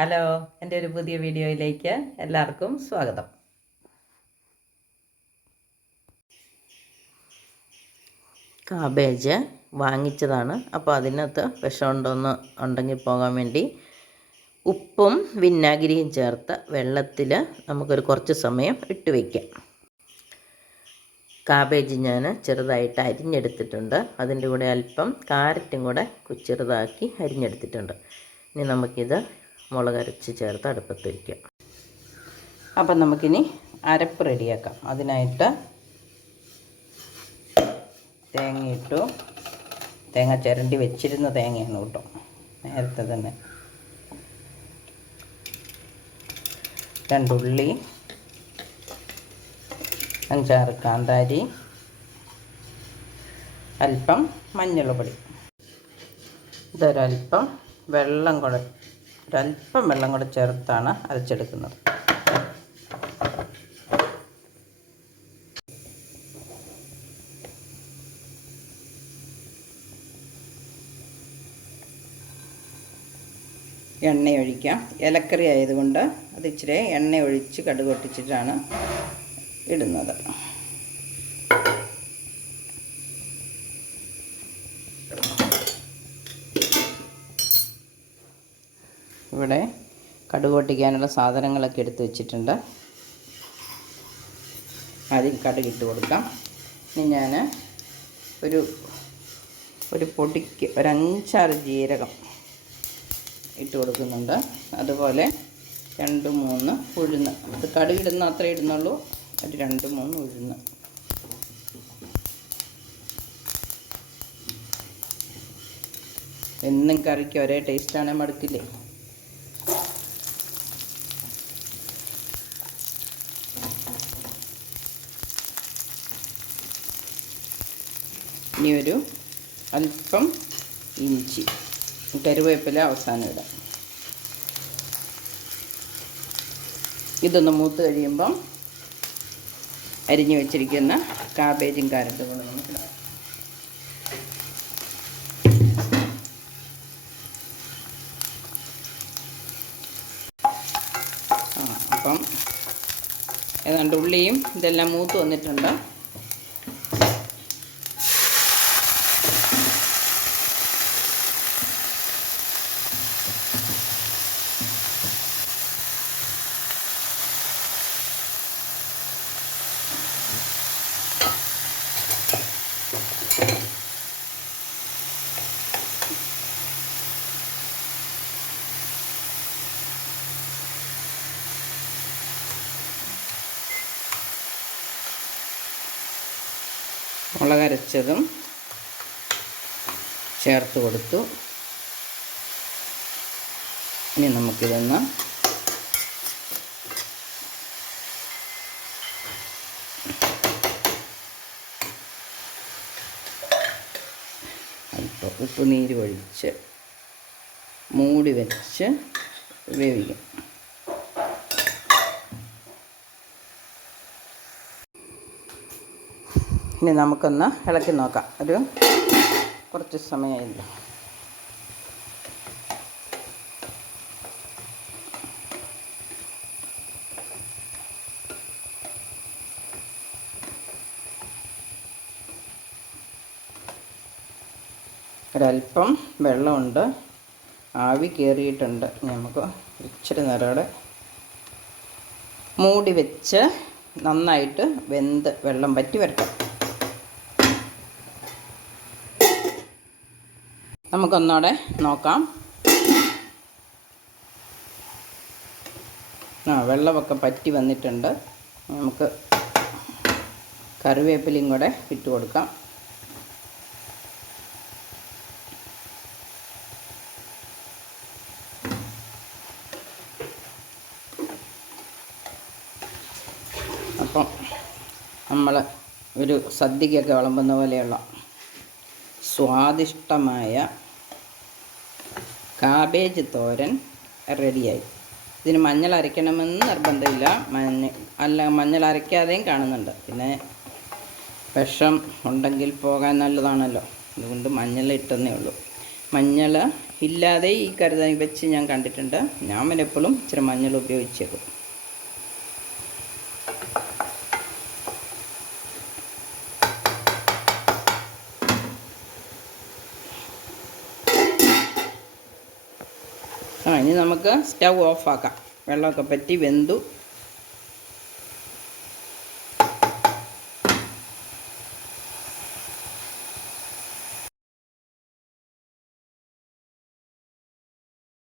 Hello എന്റെ ഒരു പുതിയ വീഡിയോയിലേക്ക് എല്ലാവർക്കും സ്വാഗതം. കാബേജ് വാങ്ങിച്ചതാണ്. അപ്പോൾ അതിനകത്ത് വിഷമുണ്ടോന്ന് ഉണ്ടെങ്കിൽ പോകാൻ വേണ്ടി ഉപ്പും വിന്നാഗിരിയും ചേർത്ത് വെള്ളത്തിൽ നമുക്കൊരു കുറച്ച് സമയം ഇട്ട് വയ്ക്കാം. കാബേജ് ഞാൻ ചെറുതായിട്ട് അരിഞ്ഞെടുത്തിട്ടുണ്ട്. അതിന്റെ കൂടെ അല്പം കാരറ്റും കൂടെ ചെറുതാക്കി അരിഞ്ഞെടുത്തിട്ടുണ്ട്. ഇനി നമുക്കിത് മുളകരച്ച് ചേർത്ത് അടുപ്പത്ത് വയ്ക്കുക. അപ്പം നമുക്കിനി അരപ്പ് റെഡിയാക്കാം. അതിനായിട്ട് തേങ്ങ ഇട്ടു. തേങ്ങ ചിരണ്ടി വെച്ചിരുന്ന തേങ്ങയാണ് കേട്ടോ. നേരത്തെ തന്നെ. രണ്ടുള്ളി അഞ്ചാറ് കാന്താരി അല്പം മഞ്ഞൾ പൊടി ഇതൊരൽപ്പം വെള്ളം കൂടെ ഒരല്പം വെള്ളം കൂടെ ചേർത്താണ് അരച്ചെടുക്കുന്നത്. എണ്ണ ഒഴിക്കാം. ഇലക്കറി ആയതുകൊണ്ട് അത് ഇച്ചിരി എണ്ണ ഒഴിച്ച് കടുകൊട്ടിച്ചിട്ടാണ് ഇടുന്നത്. ഇവിടെ കടുക് പൊട്ടിക്കാനുള്ള സാധനങ്ങളൊക്കെ എടുത്ത് വെച്ചിട്ടുണ്ട്. ആദ്യം കടുക് ഇട്ട് കൊടുക്കാം. ഇനി ഞാൻ ഒരു ഒരു പൊടിക്ക് ഒരു അഞ്ചാറ് ജീരകം ഇട്ട് കൊടുക്കുന്നുണ്ട്. അതുപോലെ രണ്ട് മൂന്ന് ഉഴുന്ന്. അത് കടുകിടുന്ന അത്രേ ഇടുന്നുള്ളൂ. ഒരു രണ്ട് മൂന്ന് ഉഴുന്ന്. എന്നും കറിക്ക് ഒരേ ടേസ്റ്റാണ് മടുക്കില്ലേ? ഇനി ഒരു അല്പം ഇഞ്ചി. കരുവേപ്പില അവസാനം ഇടാം. ഇതൊന്ന് മൂത്ത് കഴിയുമ്പം അരിഞ്ഞു വെച്ചിരിക്കുന്ന കാബേജും കാരറ്റും കൂടെ നമുക്കിടാം ഇടാം. അപ്പം ഏതാണ്ട് ഉള്ളിയും ഇതെല്ലാം മൂത്ത് വന്നിട്ടുണ്ട്. മുളകരച്ചതും ചേർത്ത് കൊടുത്തു. ഇനി നമുക്കിതൊന്ന് അല്പം ഉപ്പ് നീര് ഒഴിച്ച് മൂടി വെച്ച് വേവിക്കും. ഇനി നമുക്കൊന്ന് ഇളക്കി നോക്കാം. ഒരു കുറച്ച് സമയമില്ല ഒരല്പം വെള്ളമുണ്ട്. ആവി കയറിയിട്ടുണ്ട് നമുക്ക് ഇച്ചിരി നേരം മൂടി വെച്ച് നന്നായിട്ട് വെന്ത് വെള്ളം പറ്റി വരട്ടെ. നമുക്കൊന്നൂടെ നോക്കാം. ആ വെള്ളമൊക്കെ പറ്റി വന്നിട്ടുണ്ട്. നമുക്ക് കറിവേപ്പിലയും കൂടെ ഇട്ട് കൊടുക്കാം. അപ്പം നമ്മൾ ഒരു സദ്യക്കൊക്കെ വിളമ്പുന്ന പോലെയുള്ള സ്വാദിഷ്ടമായ കാബേജ് തോരൻ റെഡിയായി ഇതിന് മഞ്ഞൾ അരയ്ക്കണമെന്ന് നിർബന്ധമില്ല. മഞ്ഞ അല്ല മഞ്ഞൾ അരയ്ക്കാതെയും കാണുന്നുണ്ട്. പിന്നെ വിഷം ഉണ്ടെങ്കിൽ പോകാൻ നല്ലതാണല്ലോ. അതുകൊണ്ട് മഞ്ഞൾ ഇട്ടെന്നേ ഉള്ളൂ. മഞ്ഞൾ ഇല്ലാതെ ഈ കരുതാൻ വെച്ച് ഞാൻ കണ്ടിട്ടുണ്ട്. ഞാൻ എപ്പോഴും ഇച്ചിരി മഞ്ഞൾ ഉപയോഗിച്ചേക്കും. ആ ഇനി നമുക്ക് സ്റ്റൗ ഓഫാക്കാം. വെള്ളമൊക്കെ പറ്റി വെന്തു.